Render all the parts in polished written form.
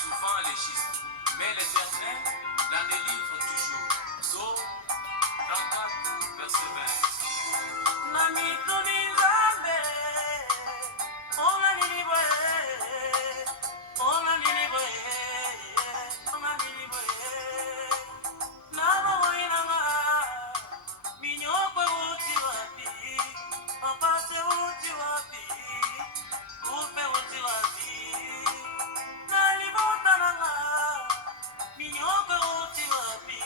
souvent légiste, mais l'Éternel la délivre toujours. Psaume 34, verset 20. Nani tuninzambe, ona nilibwe, ona nilibwe, ona nilibwe. Nabo wainanga, minyokwe uti wapi, papase uti wapi, upe uti wapi. Nalibota nanga, minyokwe uti wapi,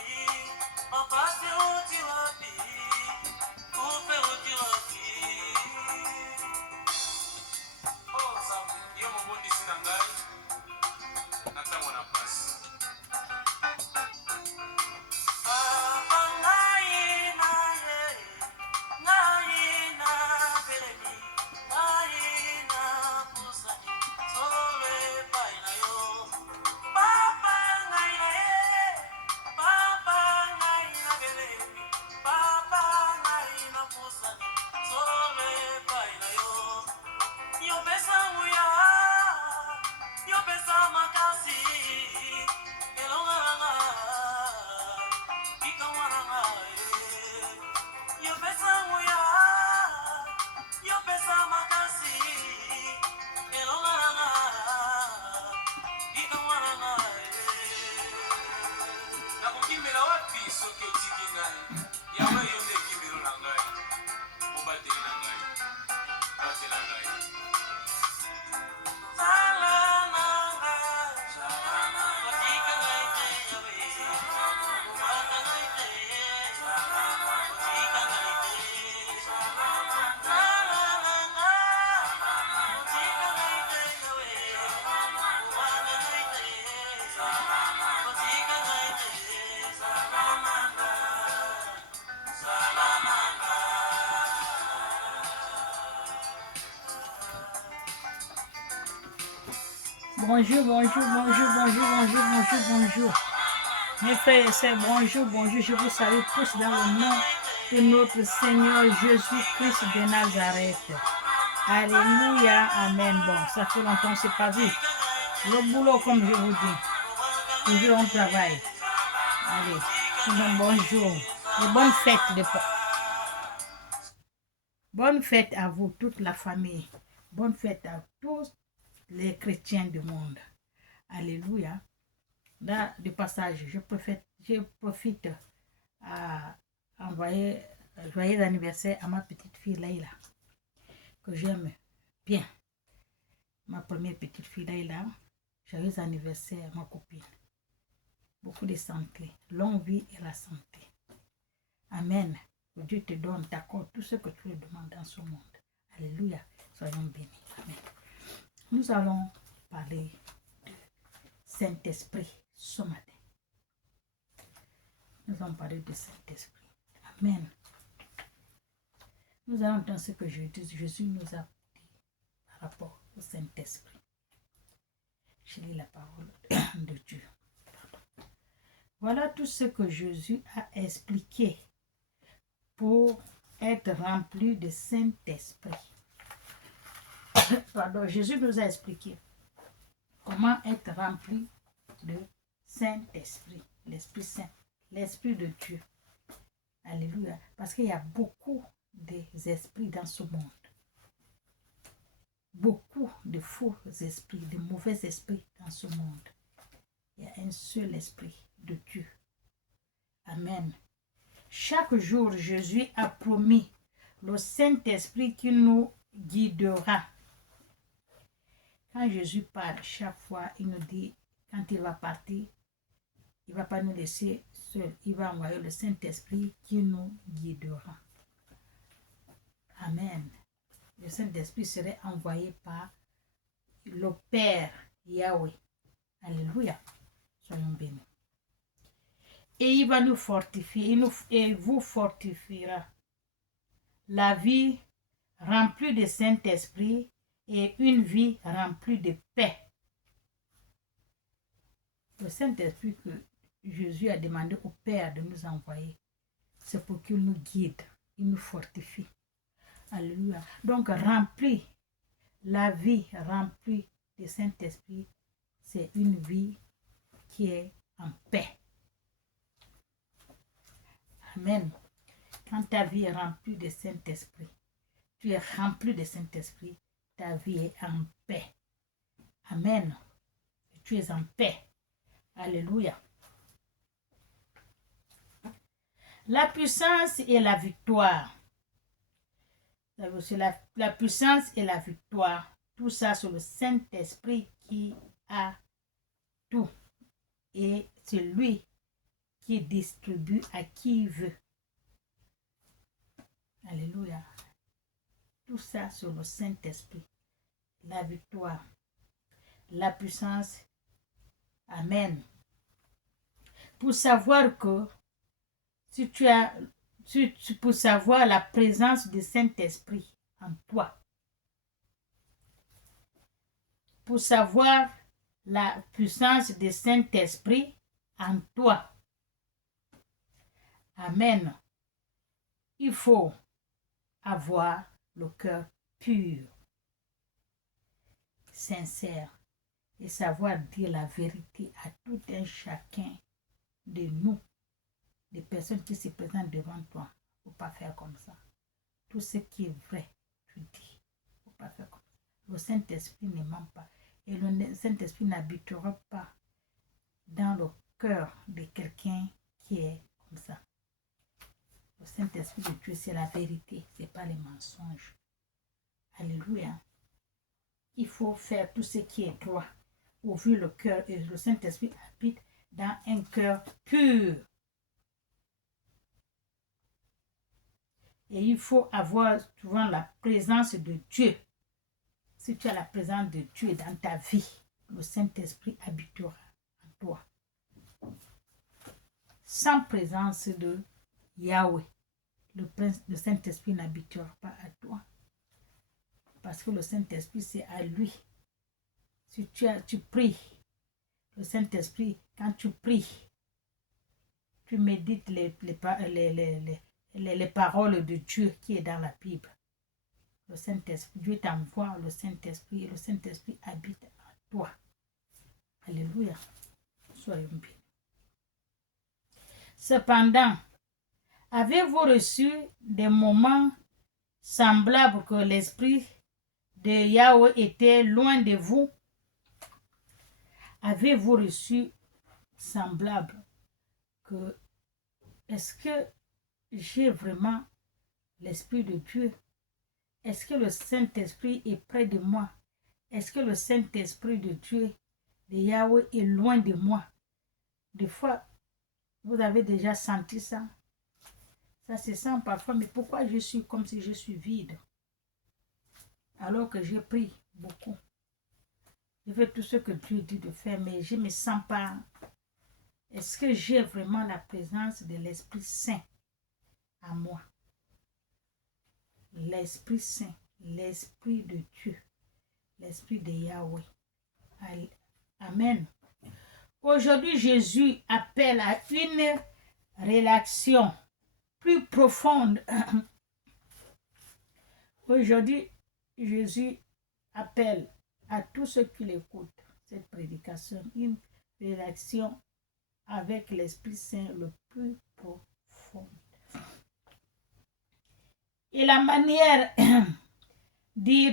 papase uti wapi, upe uti wapi. Oh, Zambi, yo mobondi sinangai, natango na pasi. Bonjour, bonjour, bonjour, bonjour, bonjour, bonjour, bonjour. Mes frères et sœurs, bonjour, bonjour. Je vous salue tous dans le nom de notre Seigneur Jésus-Christ de Nazareth. Alléluia, amen. Bon, ça fait longtemps que c'est pas vu. Le boulot, comme je vous dis. Toujours on travaille. Allez, donc bonjour. Et bonne fête de Bonne fête à vous, toute la famille. Bonne fête à tous les chrétiens du monde. Alléluia. Là, du passage, je profite à envoyer un joyeux anniversaire à ma petite fille Laïla, que j'aime bien. Ma première petite fille Laïla, joyeux anniversaire à ma copine. Beaucoup de santé, longue vie et la santé. Amen. Que Dieu te donne, t'accorde tout ce que tu lui demandes dans ce monde. Alléluia. Soyons bénis. Amen. Nous allons parler du Saint-Esprit ce matin. Nous allons parler du Saint-Esprit. Amen. Nous allons entendre ce que Jésus nous a dit par rapport au Saint-Esprit. Je lis la parole de Dieu. Voilà tout ce que Jésus a expliqué pour être rempli de Saint-Esprit. Pardon, Jésus nous a expliqué comment être rempli de Saint-Esprit, l'Esprit Saint, l'Esprit de Dieu. Alléluia. Parce qu'il y a beaucoup d'esprits dans ce monde. Beaucoup de faux esprits, de mauvais esprits dans ce monde. Il y a un seul esprit de Dieu. Amen. Chaque jour, Jésus a promis le Saint-Esprit qui nous guidera. Quand Jésus parle, chaque fois, il nous dit, quand il va partir, il ne va pas nous laisser seuls. Il va envoyer le Saint-Esprit qui nous guidera. Amen. Le Saint-Esprit serait envoyé par le Père Yahweh. Alléluia. Soyons bénis. Et il va nous fortifier, et vous fortifiera. La vie remplie de Saint-Esprit et une vie remplie de paix. Le Saint-Esprit que Jésus a demandé au Père de nous envoyer, c'est pour qu'il nous guide, il nous fortifie. Alléluia. Donc, la vie remplie de Saint-Esprit, c'est une vie vie est remplie de Saint-Esprit. Tu es rempli de Saint-Esprit. Ta vie est en paix. Amen. Tu es en paix. Alléluia. La puissance et la victoire. C'est la puissance et la victoire. Tout ça, c'est le Saint-Esprit qui a tout. Et c'est lui qui distribue à qui il veut. Alléluia. Tout ça, c'est le Saint-Esprit. La victoire. La puissance. Amen. Pour savoir que si tu as, pour savoir la présence du Saint-Esprit en toi, pour savoir la puissance du Saint-Esprit en toi, amen, il faut avoir le cœur pur, sincère, et savoir dire la vérité à tout un chacun de nous, des personnes qui se présentent devant toi. Il ne faut pas faire comme ça. Tout ce qui est vrai, tu dis. Il ne faut pas faire comme ça. Le Saint-Esprit ne ment pas. Et le Saint-Esprit n'habitera pas dans le cœur de quelqu'un qui est comme ça. Le Saint-Esprit de Dieu, c'est la vérité, ce n'est pas les mensonges. Alléluia. Il faut faire tout ce qui est droit. Ouvrir le cœur, et le Saint-Esprit habite dans un cœur pur. Et il faut avoir souvent la présence de Dieu. Si tu as la présence de Dieu dans ta vie, le Saint-Esprit habitera en toi. Sans présence de Yahweh, le Saint-Esprit n'habitera pas à toi. Parce que le Saint-Esprit, c'est à lui. Si tu pries, le Saint-Esprit, quand tu pries, tu médites les paroles de Dieu qui est dans la Bible. Le Saint-Esprit, Dieu t'envoie le Saint-Esprit et le Saint-Esprit habite en toi. Alléluia. Soyons bénis. Cependant, avez-vous reçu des moments semblables que l'Esprit de Yahweh était loin de vous? Avez-vous reçu semblable que est-ce que j'ai vraiment l'Esprit de Dieu? Est-ce que le Saint-Esprit est près de moi? Est-ce que le Saint-Esprit de Dieu, de Yahweh, est loin de moi? Des fois, vous avez déjà senti ça? Ça se sent parfois, mais pourquoi je suis comme si je suis vide? Alors que j'ai pris beaucoup. Je fais tout ce que Dieu dit de faire, mais je ne me sens pas. Est-ce que j'ai vraiment la présence de l'Esprit Saint à moi? L'Esprit Saint, l'Esprit de Dieu, l'Esprit de Yahweh. Amen. Aujourd'hui, Jésus appelle à une relation plus profonde. Aujourd'hui, Jésus appelle à tous ceux qui l'écoutent cette prédication, une relation avec l'Esprit Saint le plus profond. Et la manière de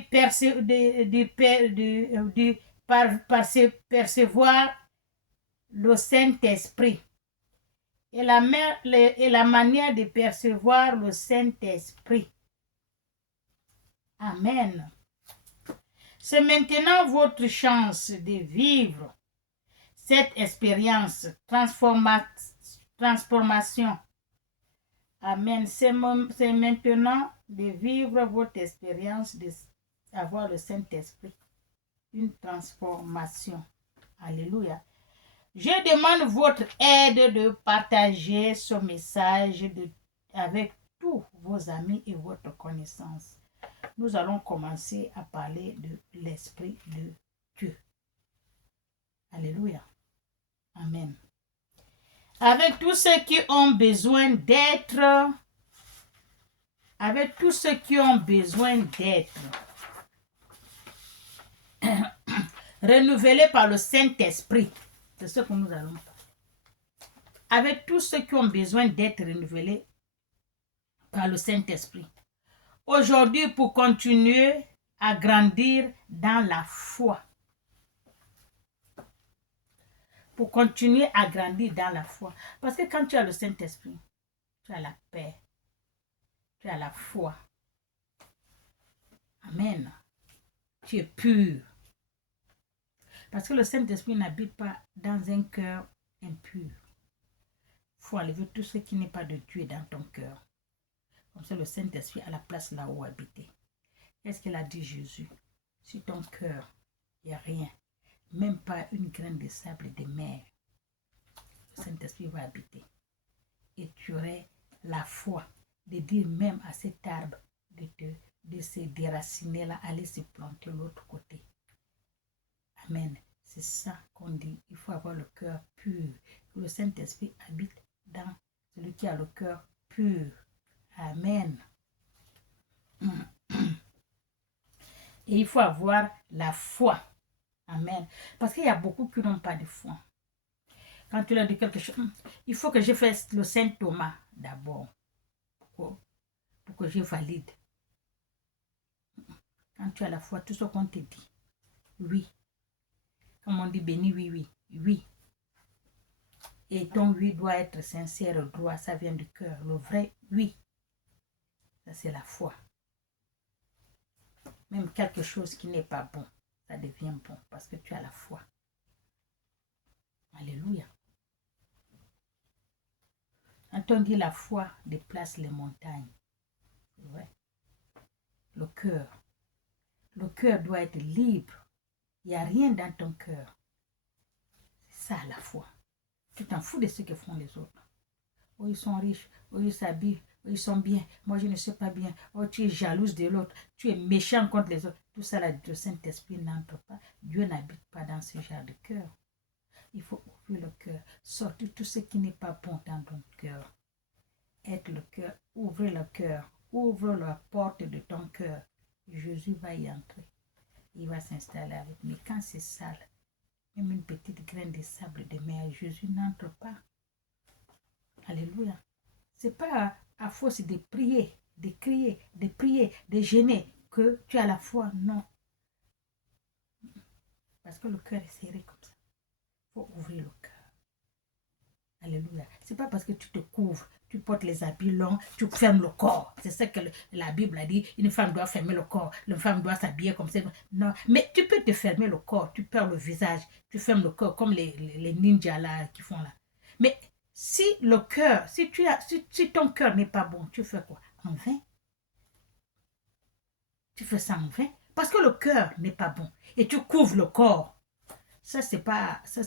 percevoir le Saint-Esprit. Et la manière de percevoir le Saint-Esprit. Amen. C'est maintenant votre chance de vivre cette expérience, transformation. Amen. C'est maintenant de vivre votre expérience d'avoir le Saint-Esprit. Une transformation. Alléluia. Je demande votre aide de partager ce message avec tous vos amis et votre connaissance. Nous allons commencer à parler de l'Esprit de Dieu. Alléluia. Amen. Avec tous ceux qui ont besoin d'être, renouvelés par le Saint-Esprit. C'est ce que nous allons faire. Avec tous ceux qui ont besoin d'être renouvelés par le Saint-Esprit. Aujourd'hui, pour continuer à grandir dans la foi. Pour continuer à grandir dans la foi. Parce que quand tu as le Saint-Esprit, tu as la paix, tu as la foi. Amen. Tu es pur. Parce que le Saint-Esprit n'habite pas dans un cœur impur. Il faut enlever tout ce qui n'est pas de Dieu dans ton cœur. Comme ça, le Saint-Esprit a la place là où habiter. Qu'est-ce qu'il a dit Jésus? Si ton cœur, il n'y a rien, même pas une graine de sable de mer, le Saint-Esprit va habiter. Et tu aurais la foi de dire même à cet arbre de se déraciner là, aller se planter de l'autre côté. Amen. C'est ça qu'on dit. Il faut avoir le cœur pur. Le Saint-Esprit habite dans celui qui a le cœur pur. Amen. Et il faut avoir la foi. Amen. Parce qu'il y a beaucoup qui n'ont pas de foi. Quand tu leur dis quelque chose, il faut que je fasse le Saint Thomas d'abord. Pour que je valide. Quand tu as la foi, tout ce qu'on te dit, oui. Comme on dit béni, oui, oui, oui. Et ton oui doit être sincère, droit, ça vient du cœur. Le vrai oui, ça c'est la foi. Même quelque chose qui n'est pas bon, ça devient bon parce que tu as la foi. Alléluia. Quand on dit la foi déplace les montagnes, c'est vrai. Le cœur doit être libre. Il n'y a rien dans ton cœur. C'est ça la foi. Tu t'en fous de ce que font les autres. Oh, ils sont riches. Oh, ils s'habillent. Oh, ils sont bien. Moi, je ne sais pas bien. Oh, tu es jalouse de l'autre. Tu es méchant contre les autres. Tout ça, là, le Saint-Esprit n'entre pas. Dieu n'habite pas dans ce genre de cœur. Il faut ouvrir le cœur. Sortir tout ce qui n'est pas bon dans ton cœur. Être le cœur. Ouvrir le cœur. Ouvre la porte de ton cœur. Jésus va y entrer. Il va s'installer avec. Mais quand c'est sale, même une petite graine de sable de mer, Jésus n'entre pas. Alléluia. Ce n'est pas à force de prier, de crier, de prier, de gêner que tu as la foi. Non. Parce que le cœur est serré comme ça. Il faut ouvrir le cœur. Alléluia. Ce n'est pas parce que tu te couvres, tu portes les habits longs, tu fermes le corps. C'est ça que la Bible a dit. Une femme doit fermer le corps. Une femme doit s'habiller comme ça. Non. Mais tu peux te fermer le corps. Tu perds le visage. Tu fermes le corps comme les ninjas là qui font là. Mais si le cœur, si ton cœur n'est pas bon, tu fais quoi? En vain. Tu fais ça en vain. Parce que le cœur n'est pas bon. Et tu couvres le corps. Ça, c'est pas ce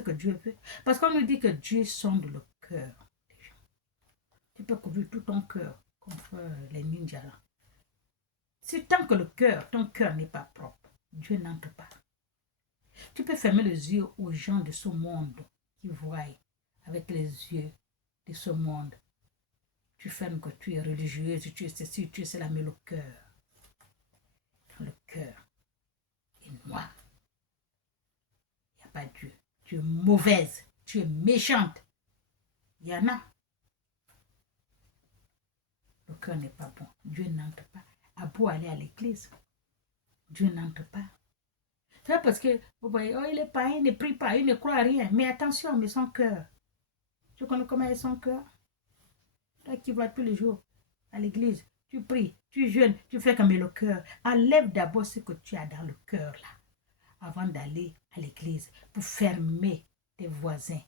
que Dieu veut. Parce qu'on nous dit que Dieu sonde le cœur des gens. Tu peux couvrir tout ton cœur, comme les ninjas là. Si tant que ton cœur n'est pas propre, Dieu n'entre pas. Tu peux fermer les yeux aux gens de ce monde qui voient avec les yeux de ce monde. Tu fermes que tu es religieuse, tu es ceci, tu es cela, mais le cœur est noir. Pas Dieu. Tu es mauvaise, tu es méchante. Il y en a. Le cœur n'est pas bon. Dieu n'entre pas. À beau aller à l'église, Dieu n'entre pas. C'est parce que vous voyez, oh, il est pas, il ne prie pas, il ne croit à rien. Mais attention, mais son cœur. Tu connais comment est son cœur? Toi qui vas tous les jours à l'église, tu pries, tu jeûnes, tu fais comme le cœur. Enlève d'abord ce que tu as dans le cœur là, avant d'aller à l'église, pour fermer tes voisins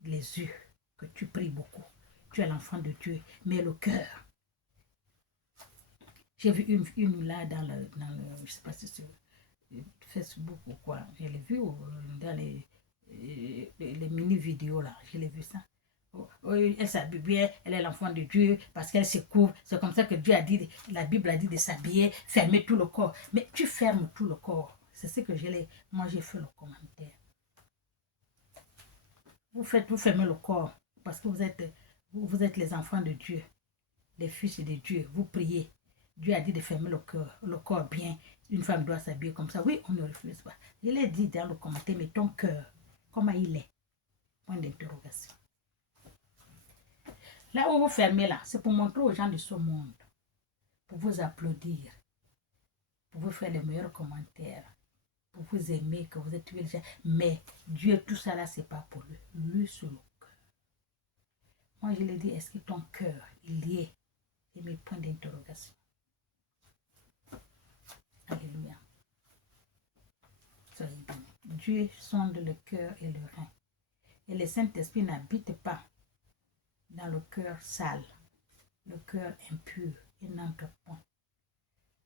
les yeux, que tu pries beaucoup. Tu es l'enfant de Dieu, mais le cœur. J'ai vu une là dans le je ne sais pas si c'est Facebook ou quoi, je l'ai vu dans les mini-vidéos là, je l'ai vu ça. Elle s'habille bien, elle est l'enfant de Dieu parce qu'elle se couvre. C'est comme ça que Dieu a dit, la Bible a dit de s'habiller, fermer tout le corps. Mais tu fermes tout le corps. C'est ce que moi j'ai fait le commentaire. Vous fermez le corps parce que vous êtes les enfants de Dieu, les fils de Dieu. Vous priez. Dieu a dit de fermer le corps bien. Une femme doit s'habiller comme ça. Oui, on ne refuse pas. Je l'ai dit dans le commentaire, mais ton cœur, comment il est? Point d'interrogation. Là où vous fermez là, c'est pour montrer aux gens de ce monde, pour vous applaudir, pour vous faire les meilleurs commentaires, pour vous aimer, que vous êtes tués les gens. Mais Dieu, tout ça là, c'est pas pour lui. Lui, c'est le cœur. Moi, je lui dis, est-ce que ton cœur, il y est? Et mes points d'interrogation. Alléluia. Soyez bénis. Dieu sonde le cœur et le rein. Et le Saint-Esprit n'habite pas dans le cœur sale, le cœur impur. Il n'entre point.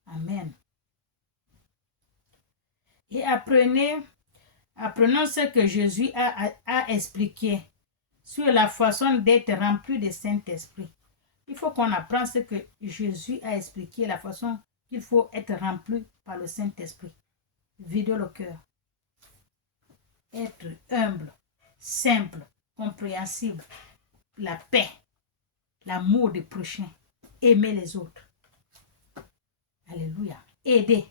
Amen. Et apprenons ce que Jésus a expliqué sur la façon d'être rempli du Saint-Esprit. Il faut qu'on apprenne ce que Jésus a expliqué, la façon qu'il faut être rempli par le Saint-Esprit. Vider le cœur. Être humble, simple, compréhensible, la paix, l'amour du prochain, aimer les autres. Alléluia. Aider.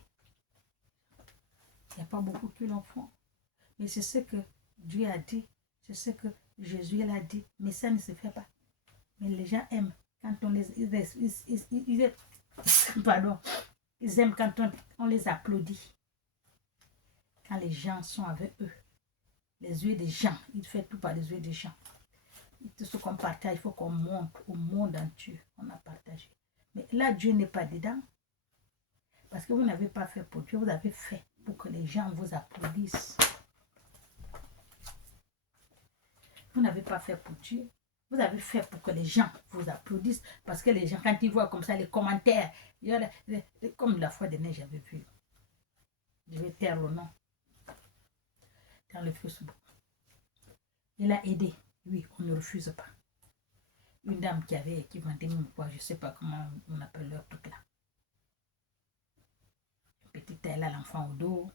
Il n'y a pas beaucoup qui l'en font. Mais c'est ce que Dieu a dit, c'est ce que Jésus l'a dit, mais ça ne se fait pas. Mais les gens aiment quand on les... pardon. Ils aiment quand on les applaudit. Quand les gens sont avec eux. Les yeux des gens. Il fait tout par les yeux des gens. Tout ce qu'on partage, il faut qu'on montre au monde entier. On a partagé. Mais là, Dieu n'est pas dedans. Parce que vous n'avez pas fait pour Dieu. Vous avez fait pour que les gens vous applaudissent. Vous n'avez pas fait pour Dieu. Vous avez fait pour que les gens vous applaudissent. Parce que les gens, quand ils voient comme ça les commentaires, comme la fois dernière, j'avais vu. Je vais taire le nom. Dans le Facebook. Il a aidé. Oui, on ne refuse pas. Une dame qui vendait mon poids, je ne sais pas comment on appelle leur truc là. Une petite, elle a l'enfant au dos.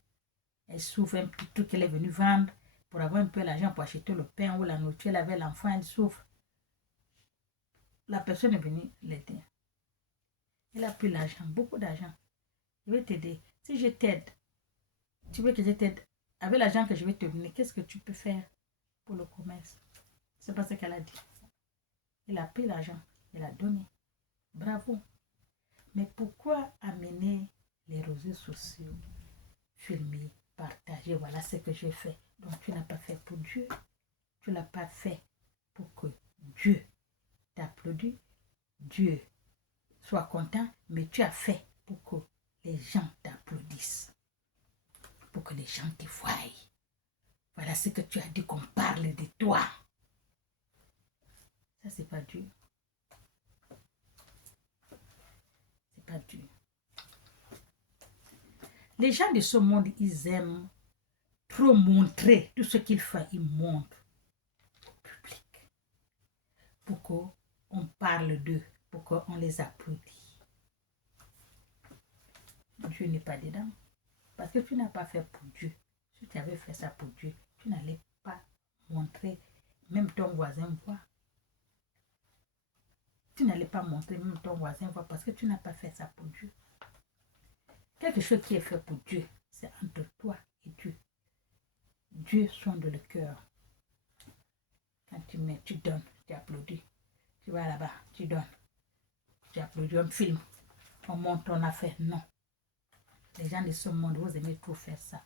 Elle souffre un petit truc qu'elle est venue vendre pour avoir un peu l'argent pour acheter le pain ou la nourriture. Elle avait l'enfant, elle souffre. La personne est venue l'aider. Elle a pris l'argent, beaucoup d'argent. Je vais t'aider. Si je t'aide, tu veux que je t'aide avec l'argent que je vais te donner, qu'est-ce que tu peux faire pour le commerce? C'est pas ce qu'elle a dit. Elle a pris l'argent, elle a donné. Bravo. Mais pourquoi amener les réseaux sociaux, filmer, partager? Voilà ce que j'ai fait. Donc tu n'as pas fait pour Dieu. Tu ne l'as pas fait pour que Dieu t'applaudisse, Dieu soit content, mais tu as fait pour que les gens t'applaudissent. Pour que les gens te voient. Voilà ce que tu as dit, qu'on parle de toi. Ça, c'est pas Dieu. C'est pas Dieu. Les gens de ce monde, ils aiment trop montrer tout ce qu'ils font. Ils montrent au public. Pour qu'on parle d'eux. Pour qu'on les applaudisse. Dieu n'est pas dedans. Parce que tu n'as pas fait pour Dieu. Si tu avais fait ça pour Dieu, tu n'allais pas montrer, même ton voisin voit. Tu n'allais pas montrer, même ton voisin voit, parce que tu n'as pas fait ça pour Dieu. Quelque chose qui est fait pour Dieu, c'est entre toi et Dieu. Dieu sonde le cœur. Quand tu mets, tu donnes, tu applaudis. Tu vas là-bas, tu donnes. Tu applaudis, on filme. On montre ton affaire. Non. Les gens de ce monde, vous aimez trop faire ça.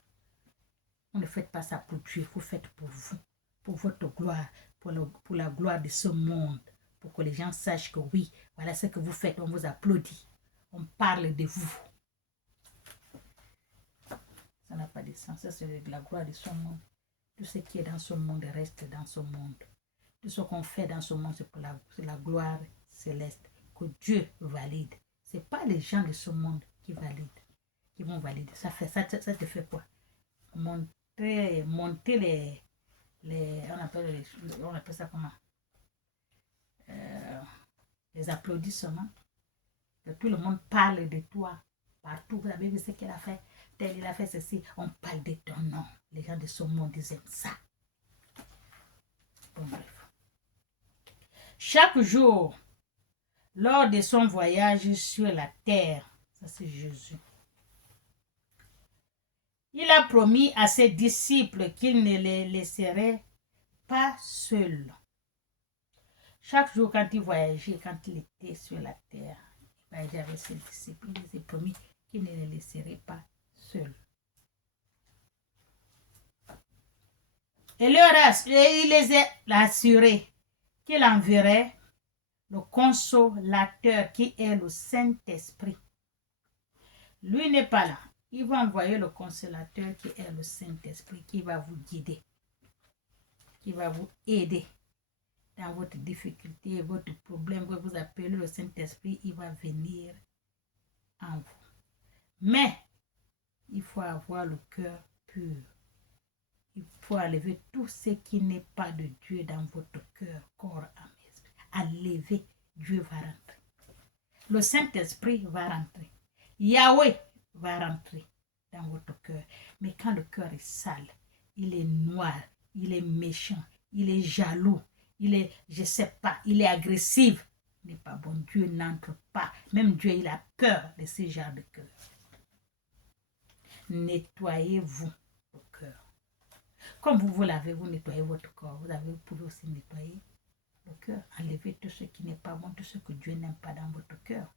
Vous ne faites pas ça pour Dieu, vous faites pour vous, pour votre gloire, pour la gloire de ce monde, pour que les gens sachent que oui, voilà ce que vous faites, on vous applaudit, on parle de vous. Ça n'a pas de sens, ça c'est la gloire de ce monde. Tout ce qui est dans ce monde reste dans ce monde. Tout ce qu'on fait dans ce monde, c'est pour la gloire céleste, que Dieu valide. Ce n'est pas les gens de ce monde qui valident, qui vont valider. Ça te fait quoi? Monter on appelle ça comment? Les applaudissements. Que tout le monde parle de toi. Partout, vous avez vu ce qu'il a fait. Tel il a fait ceci. On parle de ton nom. Les gens de ce monde, ils aiment ça. Bon, bref. Chaque jour, lors de son voyage sur la terre, ça c'est Jésus, il a promis à ses disciples qu'il ne les laisserait pas seuls. Chaque jour, quand il voyageait, quand il était sur la terre, il voyageait avec ses disciples. Il les a promis qu'il ne les laisserait pas seuls. Et il les a assurés qu'il enverrait le consolateur qui est le Saint-Esprit. Lui n'est pas là. Il va envoyer le consolateur qui est le Saint-Esprit qui va vous guider, qui va vous aider dans votre difficulté, votre problème. Vous vous appelez le Saint-Esprit, il va venir en vous. Mais il faut avoir le cœur pur. Il faut enlever tout ce qui n'est pas de Dieu dans votre cœur, corps, âme, esprit. Enlever, Dieu va rentrer. Le Saint-Esprit va rentrer. Yahweh va rentrer dans votre cœur. Mais quand le cœur est sale, il est noir, il est méchant, il est jaloux, il est, je ne sais pas, il est agressif, il n'est pas bon. Dieu n'entre pas. Même Dieu, il a peur de ce genre de cœur. Nettoyez-vous le cœur. Comme vous l'avez, vous nettoyez votre corps. Vous pouvez aussi nettoyer le cœur. Enlevez tout ce qui n'est pas bon, tout ce que Dieu n'aime pas dans votre cœur.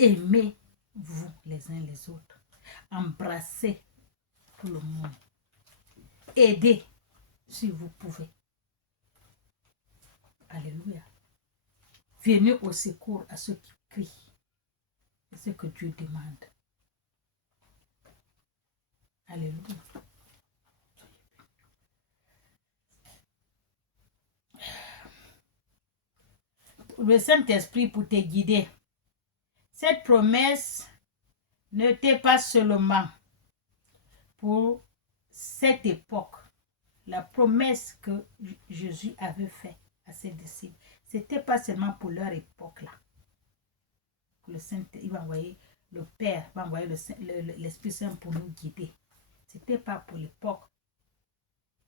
Aimez-vous les uns les autres. Embrassez tout le monde. Aidez si vous pouvez. Alléluia. Venez au secours à ceux qui crient. C'est ce que Dieu demande. Alléluia. Le Saint-Esprit pour te guider. Cette promesse n'était pas seulement pour cette époque. La promesse que Jésus avait faite à ses disciples, ce n'était pas seulement pour leur époque là. Le Saint, il va envoyer le Père, va envoyer l'Esprit Saint pour nous guider. Ce n'était pas pour l'époque.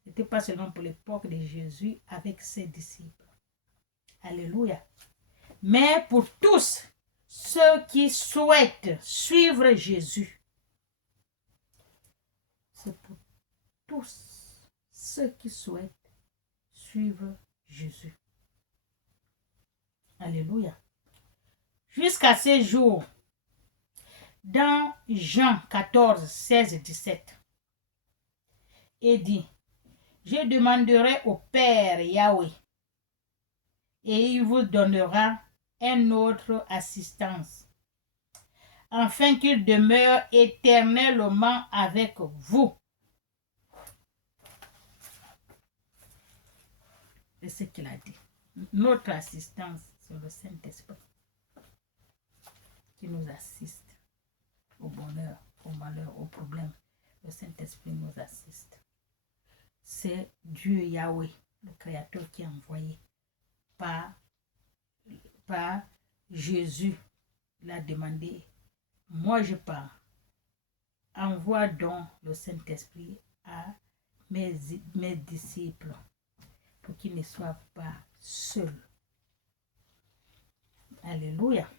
Ce n'était pas seulement pour l'époque de Jésus avec ses disciples. Alléluia. Mais pour tous ceux qui souhaitent suivre Jésus. C'est pour tous ceux qui souhaitent suivre Jésus. Alléluia. Jusqu'à ce jour, dans Jean 14, 16, 17, il dit, je demanderai au Père Yahweh et il vous donnera une autre assistance, afin qu'il demeure éternellement avec vous. C'est ce qu'il a dit. Notre assistance, c'est le Saint-Esprit qui nous assiste au bonheur, au malheur, au problème. Le Saint-Esprit nous assiste. C'est Dieu Yahweh, le Créateur, qui a envoyé par Jésus. Il a demandé, moi je pars, envoie donc le Saint-Esprit à mes disciples pour qu'ils ne soient pas seuls. Alléluia.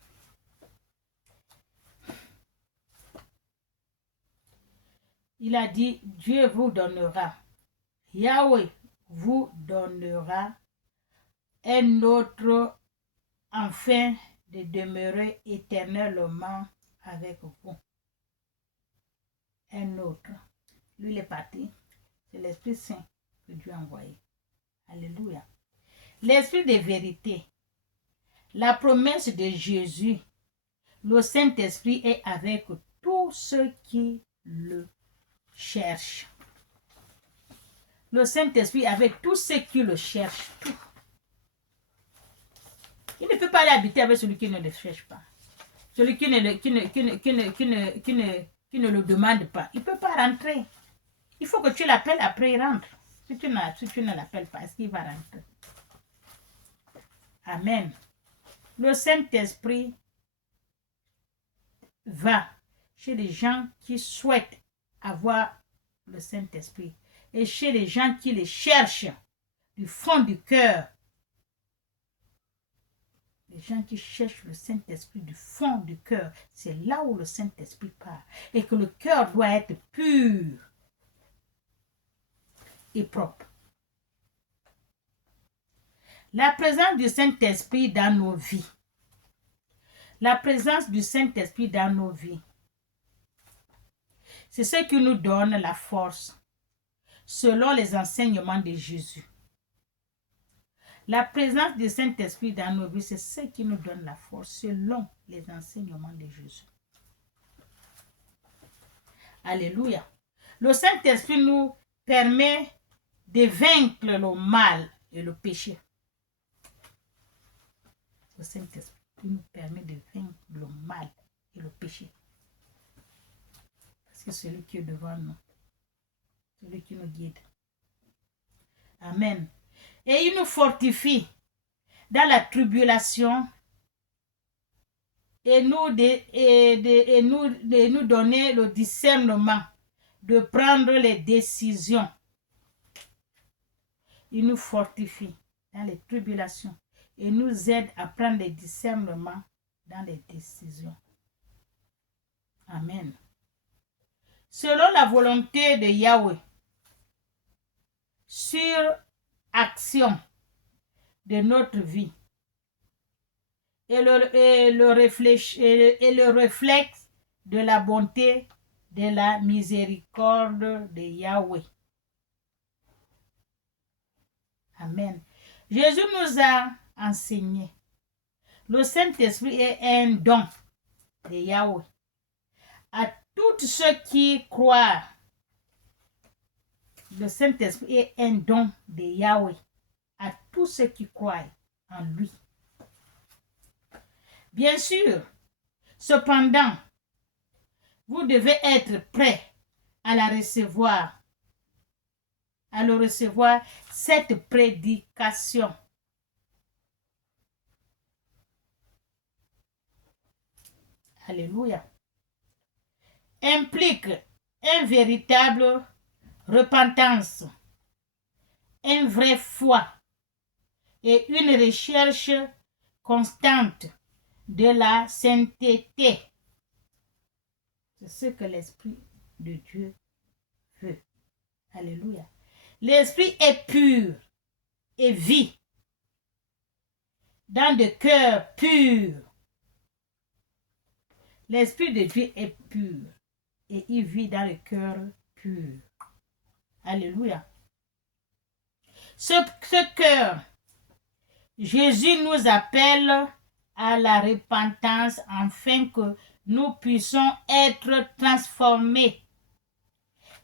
Il a dit, Dieu vous donnera, Yahweh vous donnera un autre afin de demeurer éternellement avec vous. Un autre. Lui, il est parti. C'est l'Esprit Saint que Dieu a envoyé. Alléluia. L'Esprit de vérité. La promesse de Jésus. Le Saint-Esprit est avec tous ceux qui le cherchent. Le Saint-Esprit avec tous ceux qui le cherchent. Tout. Il ne peut pas aller habiter avec celui qui ne le cherche pas. Celui qui ne le demande pas. Il ne peut pas rentrer. Il faut que tu l'appelles, après il rentre. Si tu ne l'appelles pas, est-ce qu'il va rentrer? Amen. Le Saint-Esprit va chez les gens qui souhaitent avoir le Saint-Esprit et chez les gens qui les cherchent du fond du cœur. Les gens qui cherchent le Saint-Esprit du fond du cœur, c'est là où le Saint-Esprit part. Et que le cœur doit être pur et propre. La présence du Saint-Esprit dans nos vies. La présence du Saint-Esprit dans nos vies. C'est ce qui nous donne la force, selon les enseignements de Jésus. La présence du Saint-Esprit dans nos vies, c'est ce qui nous donne la force, selon les enseignements de Jésus. Alléluia. Le Saint-Esprit nous permet de vaincre le mal et le péché. Le Saint-Esprit nous permet de vaincre le mal et le péché. Parce que c'est celui qui est devant nous, celui qui nous guide. Amen. Et il nous fortifie dans la tribulation et nous donner le discernement de prendre les décisions. Il nous fortifie dans les tribulations et nous aide à prendre les discernements dans les décisions. Amen. Selon la volonté de Yahweh, sur action de notre vie et le réflexe de la bonté, de la miséricorde de Yahweh. Amen. Jésus nous a enseigné. Le Saint-Esprit est un don de Yahweh à tous ceux qui croient. Le Saint-Esprit est un don de Yahweh à tous ceux qui croient en lui. Bien sûr, cependant, vous devez être prêt à la recevoir, cette prédication. Alléluia. Implique une véritable repentance, une vraie foi et une recherche constante de la sainteté. C'est ce que l'Esprit de Dieu veut. Alléluia. L'Esprit est pur et vit dans des cœurs purs. L'Esprit de Dieu est pur et il vit dans le cœur pur. Alléluia. Ce cœur, Jésus nous appelle à la repentance afin que nous puissions être transformés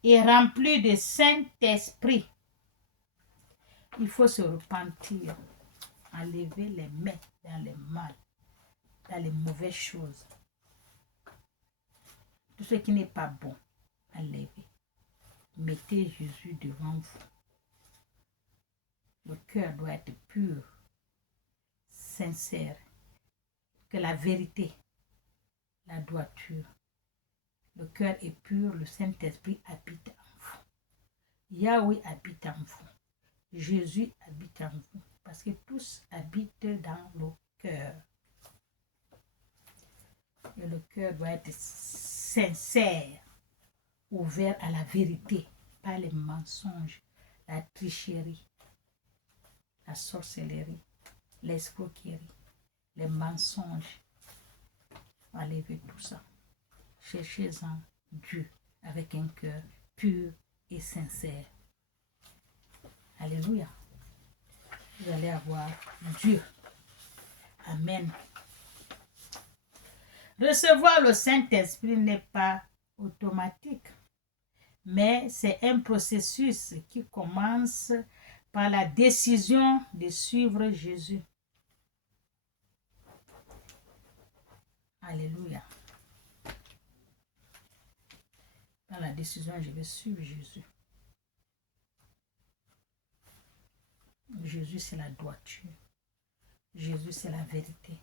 et remplis de Saint-Esprit. Il faut se repentir, enlever les mains dans le mal, dans les mauvaises choses. Tout ce qui n'est pas bon, enlevez. Mettez Jésus devant vous. Le cœur doit être pur, sincère, que la vérité, la droiture. Le cœur est pur, le Saint-Esprit habite en vous. Yahweh habite en vous. Jésus habite en vous. Parce que tous habitent dans le cœur. Et le cœur doit être sincère, ouvert à la vérité, pas les mensonges, la tricherie, la sorcellerie, l'escroquerie, les mensonges. Enlevez tout ça. Cherchez-en Dieu avec un cœur pur et sincère. Alléluia. Vous allez avoir Dieu. Amen. Recevoir le Saint-Esprit n'est pas automatique, mais c'est un processus qui commence par la décision de suivre Jésus. Alléluia. Dans la décision, je vais suivre Jésus. Jésus, c'est la droiture. Jésus, c'est la vérité.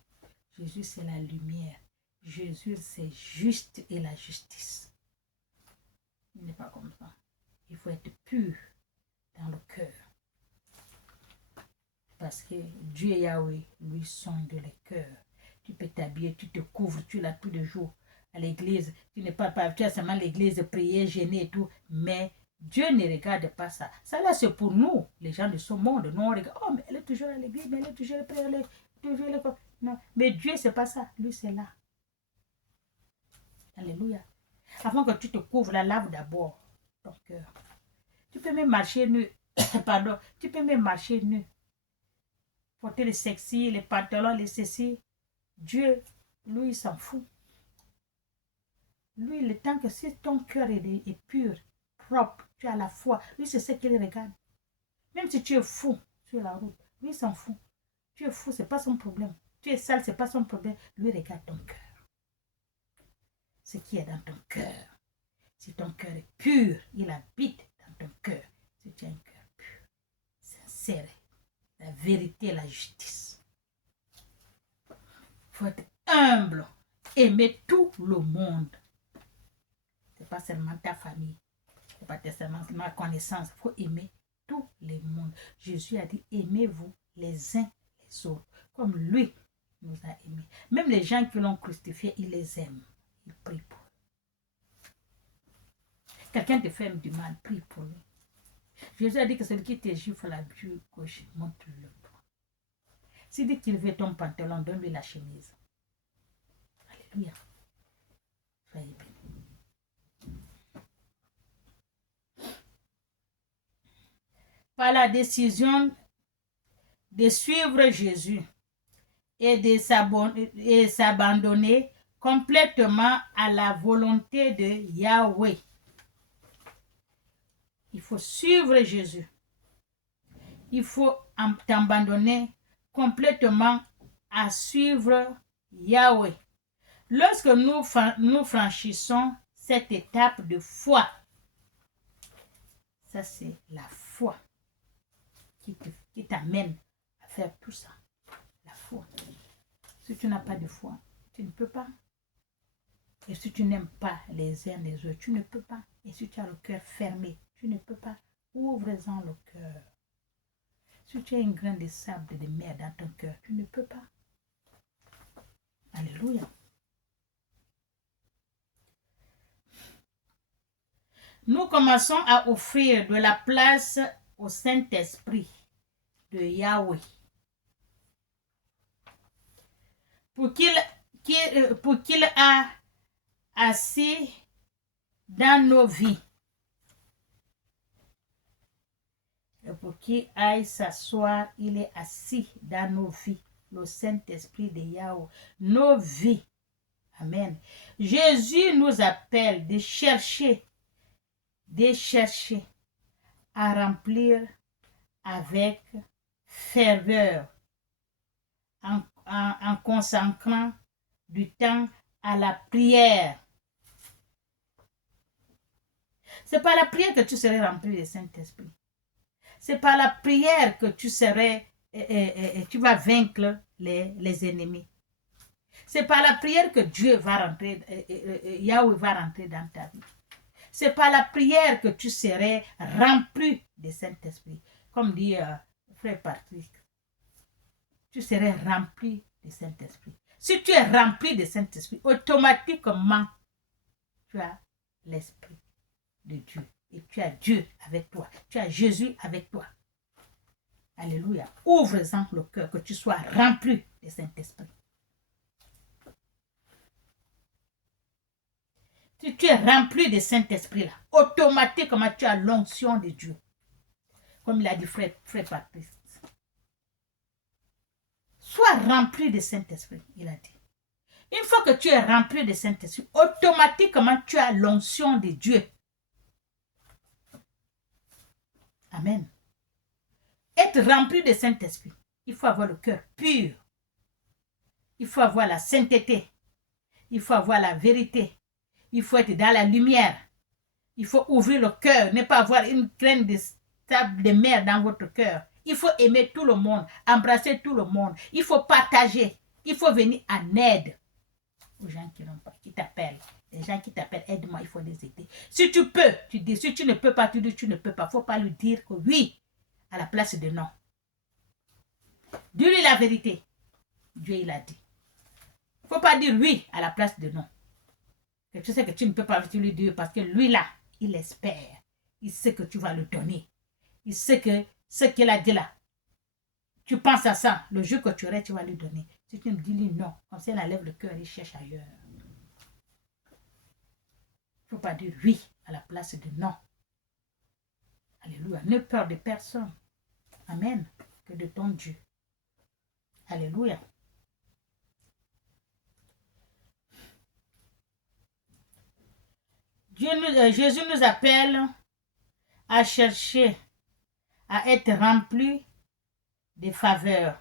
Jésus, c'est la lumière. Jésus, c'est juste et la justice. Il n'est pas comme ça. Il faut être pur dans le cœur. Parce que Dieu Yahweh, lui, sonde le cœur. Tu peux t'habiller, tu te couvres, tu l'as tous les jours à l'église. Tu n'es pas, tu as seulement l'église, prier, gêner et tout. Mais Dieu ne regarde pas ça. Ça là, c'est pour nous, les gens de ce monde. Nous, on regarde, oh, mais elle est toujours à l'église, mais elle est toujours à l'église, elle est toujours à l'école. Non, mais Dieu, c'est pas ça. Lui, c'est là. Alléluia. Avant que tu te couvres, la lave d'abord ton cœur. Tu peux même marcher nu. Pardon. Tu peux même marcher nu. Porter les sexy, les pantalons, les ceci. Dieu, lui, il s'en fout. Lui, le temps que si ton cœur est pur, propre, tu as la foi, lui, c'est ce qu'il regarde. Même si tu es fou sur la route, lui, il s'en fout. Tu es fou, ce n'est pas son problème. Tu es sale, ce n'est pas son problème. Lui, regarde ton cœur. Ce qui est dans ton cœur. Si ton cœur est pur, il habite dans ton cœur. Si tu as un cœur pur, sincère, la vérité, la justice. Il faut être humble, aimer tout le monde. Ce n'est pas seulement ta famille, ce n'est pas seulement ma connaissance. Il faut aimer tout le monde. Jésus a dit, aimez-vous les uns les autres, comme lui nous a aimés. Même les gens qui l'ont crucifié, il les aime. Il prie pour eux. Quelqu'un te fait du mal, prie pour lui. Jésus a dit que celui qui te gifle la joue gauche, montre-le droit. S'il dit qu'il veut ton pantalon, donne-lui la chemise. Alléluia. Soyez bénis. Par la décision de suivre Jésus et de s'abandonner complètement à la volonté de Yahweh. Il faut suivre Jésus. Il faut t'abandonner complètement à suivre Yahweh. Lorsque nous franchissons cette étape de foi, ça c'est la foi qui t'amène à faire tout ça. La foi. Si tu n'as pas de foi, tu ne peux pas. Et si tu n'aimes pas les uns les autres, tu ne peux pas. Et si tu as le cœur fermé, tu ne peux pas. Ouvre-en le cœur. Si tu as une graine de sable de mer dans ton cœur, tu ne peux pas. Alléluia. Nous commençons à offrir de la place au Saint-Esprit de Yahweh pour qu'il a assis dans nos vies et pour qu'il aille s'asseoir, il est assis dans nos vies, le Saint-Esprit de Yahweh, nos vies. Amen. Jésus nous appelle de chercher à remplir avec ferveur en consacrant du temps à la prière. C'est par la prière que tu serais rempli du Saint-Esprit. C'est par la prière que tu serais, tu vas vaincre les ennemis. C'est par la prière que Dieu va rentrer, Yahweh va rentrer dans ta vie. C'est par la prière que tu serais rempli du Saint-Esprit. Comme dit frère Patrick, tu serais rempli du Saint-Esprit. Si tu es rempli du Saint-Esprit, automatiquement, tu as l'Esprit de Dieu. Et tu as Dieu avec toi. Tu as Jésus avec toi. Alléluia. Ouvre-en le cœur, que tu sois rempli du Saint-Esprit. Si tu es rempli de Saint-Esprit, là, automatiquement, tu as l'onction de Dieu. Comme il a dit frère Patrice. Sois rempli de Saint-Esprit, il a dit. Une fois que tu es rempli de Saint-Esprit, automatiquement, tu as l'onction de Dieu. Amen. Être rempli de Saint-Esprit, il faut avoir le cœur pur. Il faut avoir la sainteté. Il faut avoir la vérité. Il faut être dans la lumière. Il faut ouvrir le cœur, ne pas avoir une graine de sable de mer dans votre cœur. Il faut aimer tout le monde, embrasser tout le monde. Il faut partager. Il faut venir en aide aux gens qui t'appellent. Les gens qui t'appellent, aide-moi, il faut les aider. Si tu peux, tu dis. Si tu ne peux pas, tu dis tu ne peux pas. Il ne faut pas lui dire que oui à la place de non. Dis-lui la vérité. Dieu, il a dit. Il ne faut pas dire oui à la place de non. Et tu sais que tu ne peux pas lui dire parce que lui là, il espère. il sait que tu vas le donner. Il sait que ce qu'il a dit là, tu penses à ça. Le jour que tu aurais, tu vas lui donner. Si tu me dis lui non, comme ça, il enlève le cœur, il cherche ailleurs. Il ne faut pas dire oui à la place de non. Alléluia. Ne peur de personne. Amen. Que de ton Dieu. Alléluia. Jésus nous appelle à chercher, à être remplis de faveurs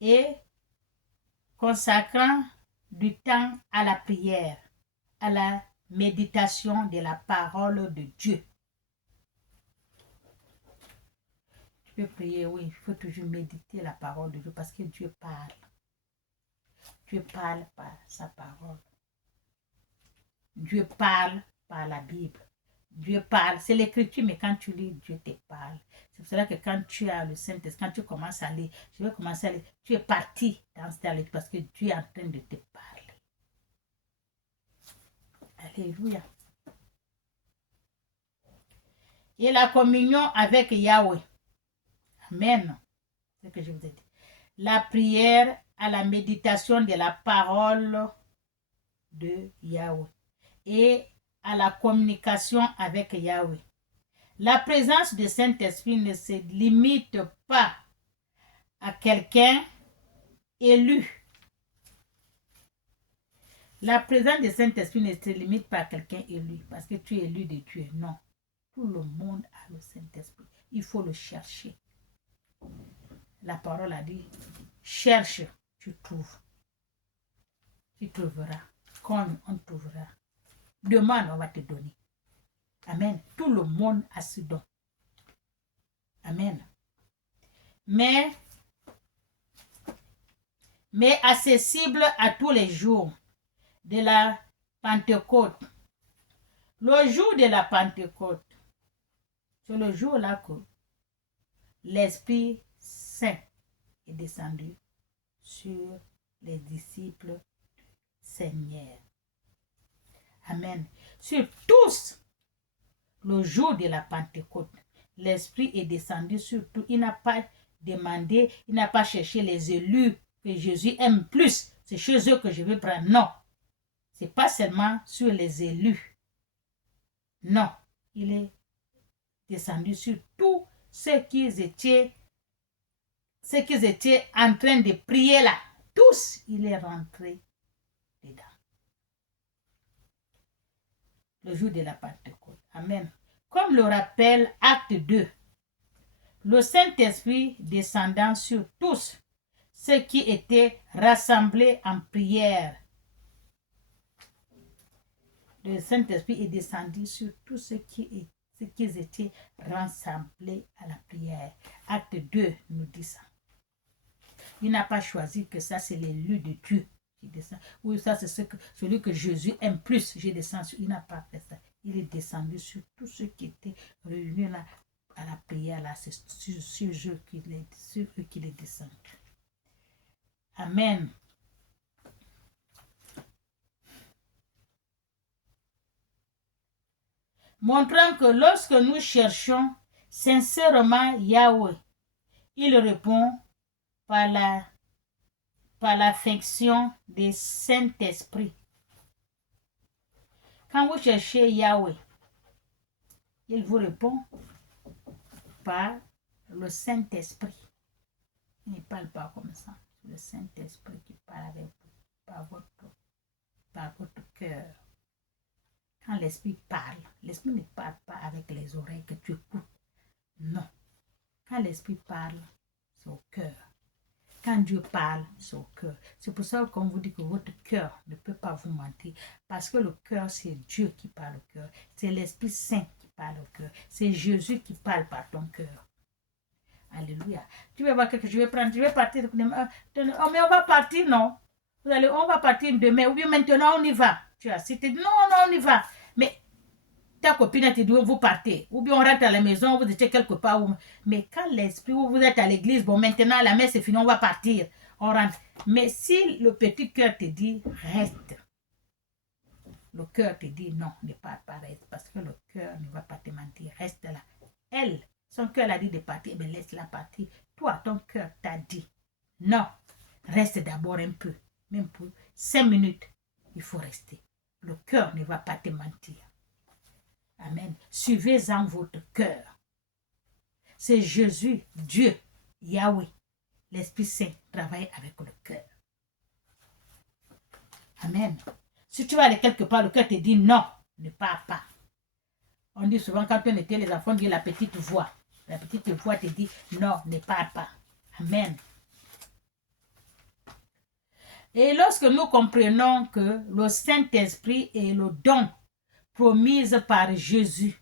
et consacrant du temps à la prière, à la méditation de la parole de Dieu. Tu peux prier, oui, il faut toujours méditer la parole de Dieu parce que Dieu parle. Dieu parle par sa parole. Dieu parle par la Bible. Dieu parle, c'est l'écriture, mais quand tu lis, Dieu te parle. C'est pour cela que quand tu as le Saint-Esprit, quand tu commences à lire, je vais commencer à lire, tu es parti dans cette lecture parce que Dieu est en train de te parler. Alléluia. Et la communion avec Yahweh. Amen. C'est ce que je vous ai dit. La prière à la méditation de la parole de Yahweh. Et à la communication avec Yahweh. La présence du Saint-Esprit ne se limite pas à quelqu'un élu. La présence du Saint-Esprit ne se limite pas à quelqu'un élu, parce que tu es élu de Dieu. Non. Tout le monde a le Saint-Esprit. Il faut le chercher. La parole a dit, cherche, tu trouves. Tu trouveras. Comme on trouvera. Demande, on va te donner. Amen. Tout le monde a ce don. Amen. Mais accessible à tous les jours de la Pentecôte. Le jour de la Pentecôte, c'est le jour là que l'Esprit Saint est descendu sur les disciples du Seigneur. Amen. Sur tous, le jour de la Pentecôte, l'Esprit est descendu sur tout. Il n'a pas demandé, il n'a pas cherché les élus que Jésus aime plus. C'est chez eux que je veux prendre. Non. Ce n'est pas seulement sur les élus. Non. Il est descendu sur tous ceux qui étaient en train de prier là. Tous, il est rentré dedans. Le jour de la Pentecôte. Amen. Comme le rappelle Acte 2, le Saint-Esprit descendant sur tous ceux qui étaient rassemblés en prière. Le Saint-Esprit est descendu sur tous ceux qui étaient rassemblés à la prière. Acte 2 nous dit ça. Il n'a pas choisi que ça, c'est l'élu de Dieu qui descend. Oui, ça, c'est celui que Jésus aime plus. Je descends sur. Il n'a pas fait ça. Il est descendu sur tous ceux qui étaient réunis là à la prière. Là, c'est sur eux qu'il est descendu. Amen. Montrant que lorsque nous cherchons sincèrement Yahweh, il répond par l'affection du Saint-Esprit. Quand vous cherchez Yahweh, il vous répond par le Saint-Esprit. Il ne parle pas comme ça. C'est le Saint-Esprit qui parle avec vous, par votre cœur. Quand l'Esprit parle, l'Esprit ne parle pas avec les oreilles que tu écoutes. Non. Quand l'Esprit parle, c'est au cœur. Quand Dieu parle, c'est au cœur. C'est pour ça qu'on vous dit que votre cœur ne peut pas vous mentir. Parce que le cœur, c'est Dieu qui parle au cœur. C'est l'Esprit Saint qui parle au cœur. C'est Jésus qui parle par ton cœur. Alléluia. Tu vas voir que je vais prendre, je vais partir. Oh, mais on va partir, non? On va partir demain. Ou bien maintenant, on y va. Tu as cité, non, on y va. Mais ta copine te dit, vous partez. Ou bien on rentre à la maison, vous étiez quelque part. Mais quand l'esprit, où vous êtes à l'église, bon, maintenant la messe est finie, on va partir. On rentre. Mais si le petit cœur te dit, reste. Le cœur te dit, non, ne pars pas, reste. Parce que le cœur ne va pas son cœur a dit de partir, eh bien laisse-la partir. Toi, ton cœur t'a dit, non, reste d'abord un peu, même pour 5 minutes, il faut rester. Le cœur ne va pas te mentir. Amen. Suivez-en votre cœur. C'est Jésus, Dieu, Yahweh, l'Esprit Saint travaille avec le cœur. Amen. Si tu vas aller quelque part, le cœur te dit non, ne pars pas. On dit souvent quand on était les enfants, on dit la petite voix. La petite voix te dit non, ne pars pas. Amen. Et lorsque nous comprenons que le Saint-Esprit est le don promis par Jésus,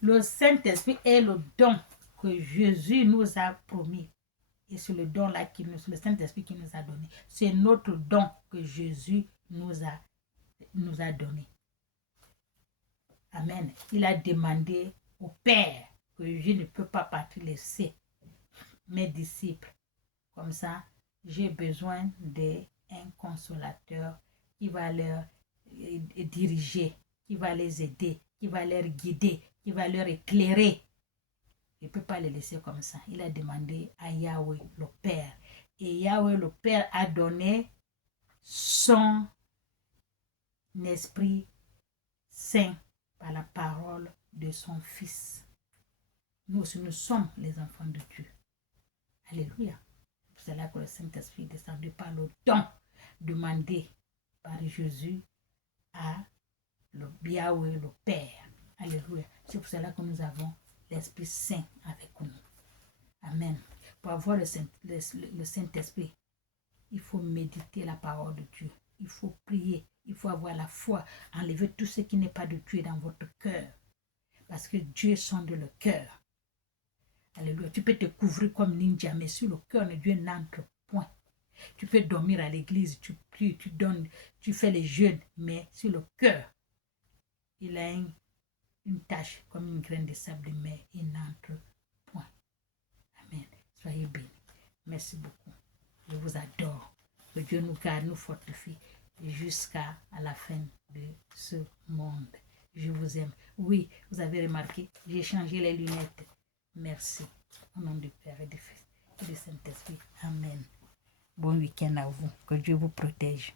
le Saint-Esprit est le don que Jésus nous a promis. Et c'est le don-là, le Saint-Esprit qui nous a donné. C'est notre don que Jésus nous a donné. Amen. Il a demandé au Père que je ne peux pas partir laisser mes disciples. Comme ça, j'ai besoin d'un consolateur qui va leur diriger, qui va les aider, qui va leur guider, qui va leur éclairer. Il ne peut pas les laisser comme ça. Il a demandé à Yahweh, le Père. Et Yahweh, le Père, a donné son Esprit Saint par la parole de son Fils. Nous aussi, nous sommes les enfants de Dieu. Alléluia. C'est là que le Saint-Esprit est descendu par le don demandé par Jésus à le Yahweh, le Père. Alléluia. C'est pour cela que nous avons l'Esprit Saint avec nous. Amen. Pour avoir le Saint-Esprit, il faut méditer la parole de Dieu. Il faut prier. Il faut avoir la foi. Enlever tout ce qui n'est pas de Dieu dans votre cœur. Parce que Dieu sonde le cœur. Alléluia. Tu peux te couvrir comme ninja, mais sur le cœur de Dieu n'entre point. Tu peux dormir à l'église, tu pries, tu donnes, tu fais les jeûnes, mais sur le cœur, il a une tache comme une graine de sable, mais il n'entre point. Amen. Soyez bénis. Merci beaucoup. Je vous adore. Que Dieu nous garde, nous fortifie jusqu'à la fin de ce monde. Je vous aime. Oui, vous avez remarqué, j'ai changé les lunettes. Merci. Au nom du Père et du Fils et du Saint-Esprit. Amen. Bon week-end à vous. Que Dieu vous protège.